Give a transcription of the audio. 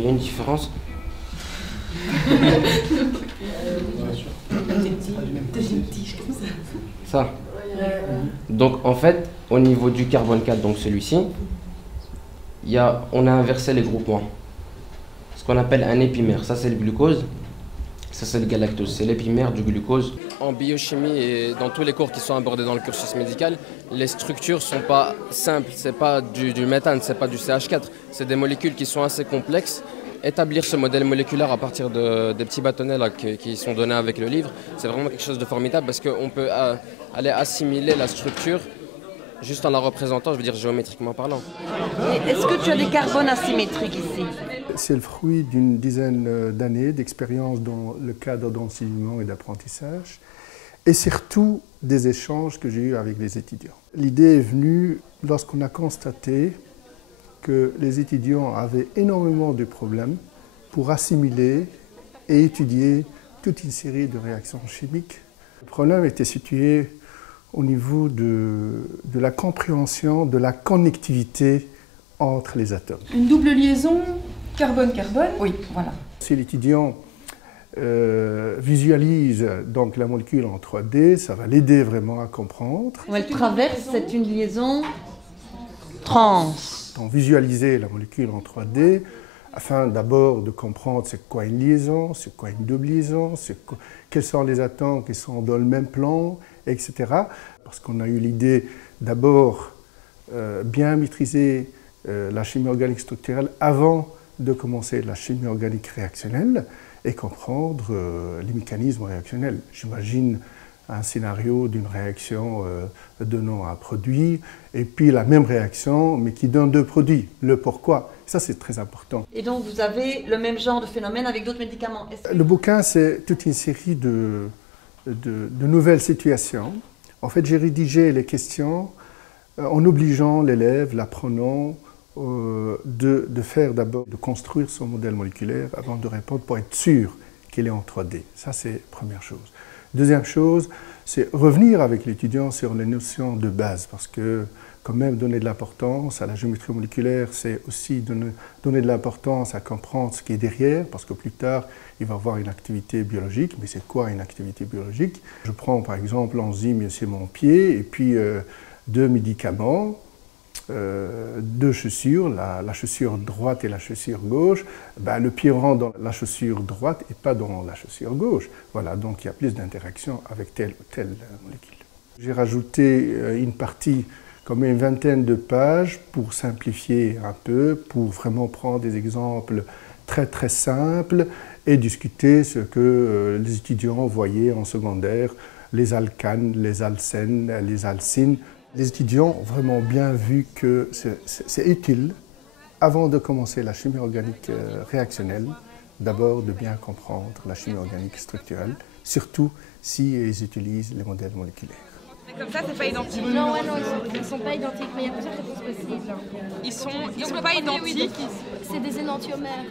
voyez une différence? Ça. Donc en fait, au niveau du carbone 4, donc celui-ci, on a inversé les groupements. Ce qu'on appelle un épimère. Ça c'est le glucose, ça c'est le galactose, c'est l'épimère du glucose. En biochimie et dans tous les cours qui sont abordés dans le cursus médical, les structures ne sont pas simples, c'est pas du méthane, c'est pas du CH4, c'est des molécules qui sont assez complexes. Établir ce modèle moléculaire à partir des petits bâtonnets là, qui sont donnés avec le livre, c'est vraiment quelque chose de formidable parce qu'on peut aller assimiler la structure juste en la représentant, je veux dire géométriquement parlant. Est-ce que tu as des carbones asymétriques ici? C'est le fruit d'une dizaine d'années d'expérience dans le cadre d'enseignement et d'apprentissage et surtout des échanges que j'ai eus avec les étudiants. L'idée est venue lorsqu'on a constaté que les étudiants avaient énormément de problèmes pour assimiler et étudier toute une série de réactions chimiques. Le problème était situé au niveau de la compréhension de la connectivité entre les atomes. Une double liaison carbone-carbone? Oui, voilà. Si l'étudiant visualise donc la molécule en 3D, ça va l'aider vraiment à comprendre. Quand elle traverse, c'est une liaison trans. Donc visualiser la molécule en 3D afin d'abord de comprendre c'est quoi une liaison, c'est quoi une double liaison, quels sont les atomes qui sont dans le même plan, etc. Parce qu'on a eu l'idée d'abord bien maîtriser la chimie organique structurelle avant de commencer la chimie organique réactionnelle et comprendre les mécanismes réactionnels. J'imagine un scénario d'une réaction donnant un produit et puis la même réaction mais qui donne deux produits. Le pourquoi, ça c'est très important. Et donc vous avez le même genre de phénomène avec d'autres médicaments? Le bouquin c'est toute une série de nouvelles situations. En fait j'ai rédigé les questions en obligeant l'élève, l'apprenant, de faire d'abord, de construire son modèle moléculaire avant de répondre pour être sûr qu'il est en 3D. Ça c'est la première chose. Deuxième chose, c'est revenir avec l'étudiant sur les notions de base, parce que quand même donner de l'importance à la géométrie moléculaire, c'est aussi donner de l'importance à comprendre ce qui est derrière, parce que plus tard, il va avoir une activité biologique. Mais c'est quoi une activité biologique? Je prends par exemple l'enzyme sur mon pied, et puis deux médicaments, deux chaussures, la chaussure droite et la chaussure gauche, ben, le pied rentre dans la chaussure droite et pas dans la chaussure gauche. Voilà, donc il y a plus d'interaction avec telle ou telle molécule. J'ai rajouté une partie, comme une vingtaine de pages, pour simplifier un peu, pour vraiment prendre des exemples très très simples et discuter ce que les étudiants voyaient en secondaire, les alcanes, les alcènes, les alcynes. Les étudiants ont vraiment bien vu que c'est utile, avant de commencer la chimie organique réactionnelle, d'abord de bien comprendre la chimie organique structurelle, surtout si ils utilisent les modèles moléculaires. Comme ça, c'est pas identique. Non, ouais, non, ils sont pas identiques, mais il y a plusieurs réponses possibles. Ils sont pas identiques. C'est des énantiomères.